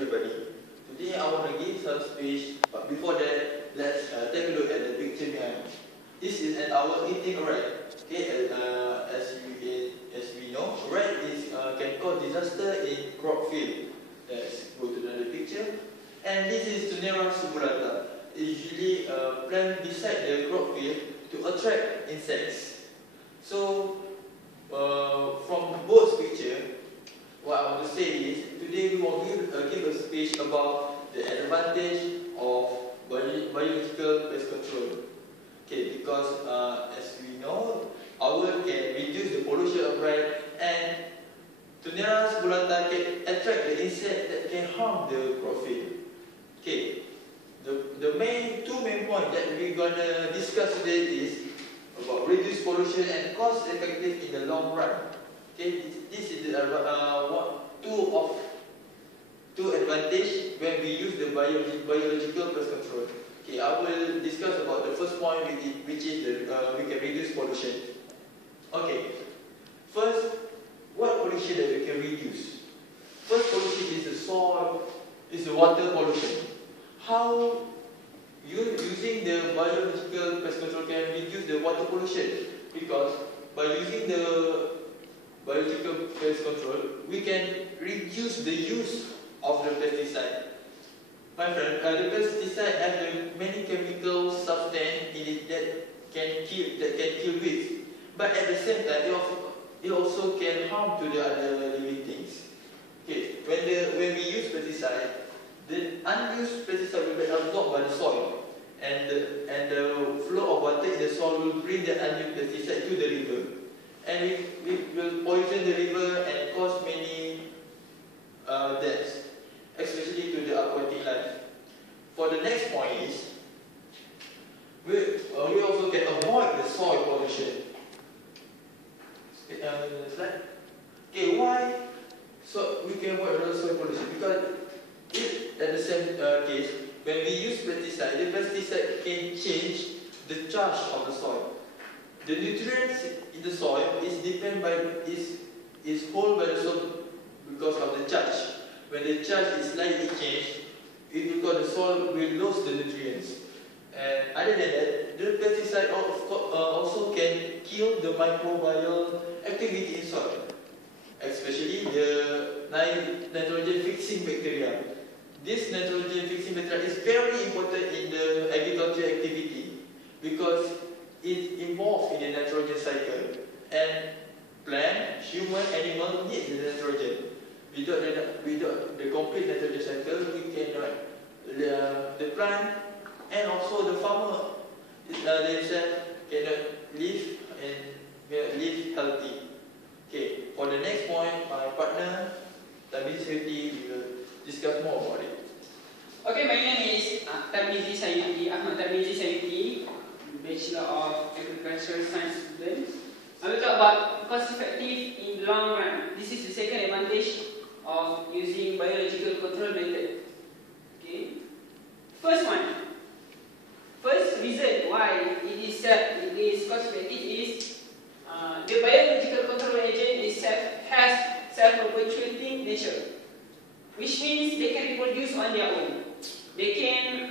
everybody. Today I want to give some speech, but before that, let's take a look at the picture behind. This is an our eating rat. Okay, as we know, rat can cause disaster in crop field. Let's go to another picture. And this is Tunera subulata. Usually plant beside the crop field to attract insects. So from both pictures, what I want to say is, today we will give a speech about the advantage of biological pest control. Okay, because as we know, owl can reduce the pollution of rat, and Tunera subulata can attract the insect that can harm the crop field. Okay, the two main points that we're gonna discuss today is about reduce pollution and cost effective in the long run. Okay, this is two advantage when we use the biological pest control. Okay, I will discuss about the first point, which is we can reduce pollution. Okay, first, what pollution that we can reduce? First pollution is the soil, is the water pollution. How using the biological pest control can reduce the water pollution? Because by using the biological pest control, we can reduce the use of the pesticide. My friend, the pesticide have many chemical substance in it that can kill weeds, but at the same time, it also can harm to the other living things. Okay, when we use pesticide, the unused pesticide will be absorbed by the soil, and the flow of water in the soil will bring the unused pesticide to the river, and we will poison the river and cause many deaths, especially to the aquatic life. For the next point is, we also can avoid the soil pollution. Slide. Okay, why? So we can avoid the soil pollution because at the same case, when we use pesticide, the pesticide can change the charge of the soil. The nutrients in the soil is hold by the soil because of the charge. When the charge is slightly changed, because the soil will lose the nutrients. And other than that, the pesticide also can kill the microbial activity in soil, especially the nitrogen fixing bacteria. This nitrogen fixing bacteria is very important in the agriculture activity because it involved in the nitrogen cycle, and plant, human, animal need the nitrogen. Without the complete nitrogen cycle, we cannot the plant and also the farmer themselves cannot live and live healthy. Okay, for the next point, my partner Tamizi Sayuti will discuss more about it. Okay, my name is Tamizi Sayuti, Ahmad Tamizi Sayuti, Bachelor of Agricultural Science student. I will talk about cost effective in the long run. This is the second advantage of using biological control method. Okay. First reason why it is cost effective is the biological control agent has self-perpetuating nature, which means they can reproduce on their own. They can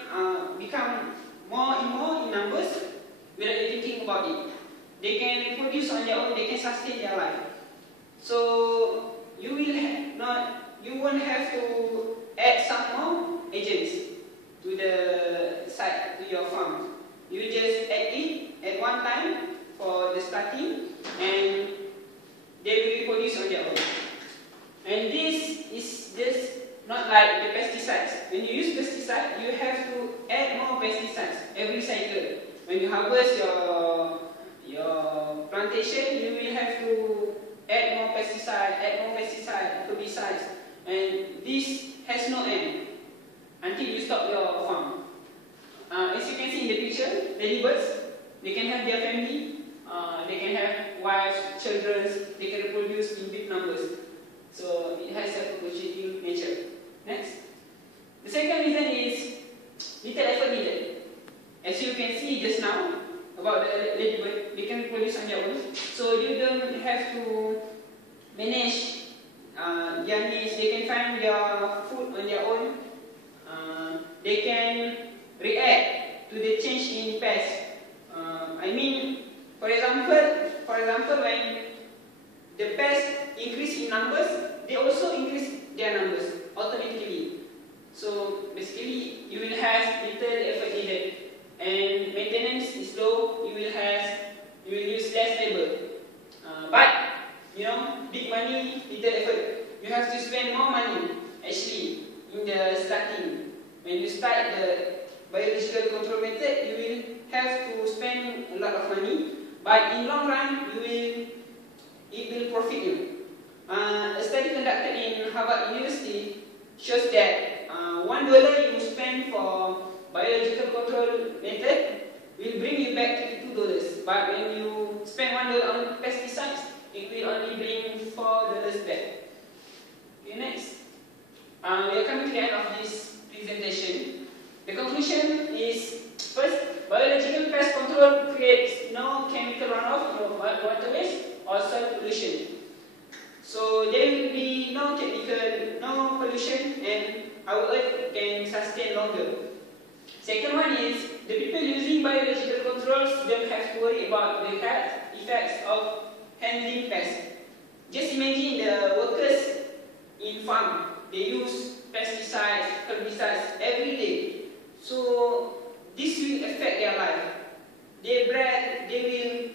become more and more in numbers without thinking about it. They can reproduce on their own. They can sustain their life. So you won't have to add some more agents to the site, to your farm. You just add it at one time for the starting, and they will reproduce on their own. And this is just not like the pesticides. When you use pesticide, you have to add more pesticides every cycle. When you harvest your plantation, you will have to add more pesticide, herbicides, and this has no end until you stop your farm. As you can see in the picture, ladybirds, they can have their family, they can have wives, children, they can reproduce in big numbers. So it has a perpetuating nature. Next. The second reason is little effort needed. As you can see just now, about the ladybird, they can reproduce on their own. So you don't have to manage their that means they can find their food on their own. They can react to the change in pests. I mean, for example, when the pests increase in numbers, they also increase their numbers automatically. So basically, you will have little effort needed, and maintenance is low. You will use less labor. But you know, big money, little effort. You have to spend more money actually in the starting. When you start the biological control method, you will have to spend a lot of money. But in long run, it will profit you. A study conducted in Harvard University shows that $1 you spend for biological control method will bring you back $22. But when you spend $1 on pesticides, it will only bring $4 back. Okay, next. We are coming to the end of this presentation. The conclusion is, first, biological pest control creates no chemical runoff from waterways or soil pollution. So there will be no chemical, no pollution, and our earth can sustain longer. Second one is, the people using biological controls don't have to worry about the health effects of handling pests. Just imagine the workers in farm, they use pesticides, herbicides every day. So this will affect their life. Their breath, they will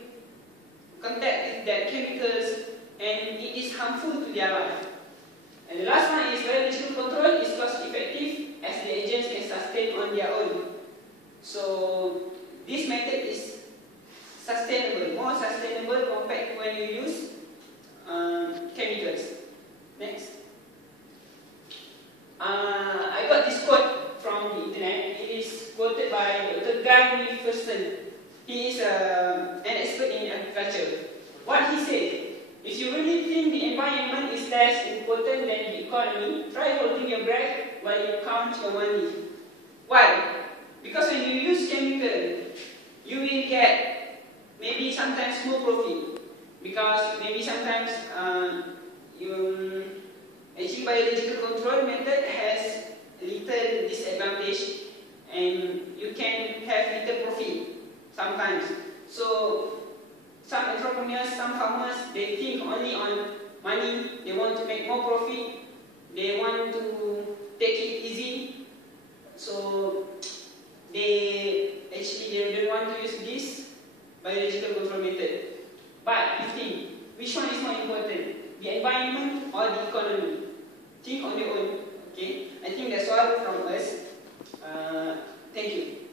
contact with that chemicals, and it is harmful to their life. And the last one is, biological control is cost effective as the agents can sustain on their own. So this method is sustainable, more sustainable compared to when you use chemicals. Next. I got this quote from the internet. It is quoted by Dr. Guy McPherson. He is an expert in agriculture. What he said, if you really think the environment is less important than the economy, try holding your breath while you count your money. Why? Because when you use chemical, you will get maybe sometimes more profit. Because maybe sometimes actually biological control method has little disadvantage, and you can have little profit sometimes. So some entrepreneurs, some farmers, they think only on money. They want to make more profit. They want to take it easy. So they don't want to use this biological control method. But you think, which one is more important? The environment or the economy? Think on your own. Okay? I think that's all from us. Thank you.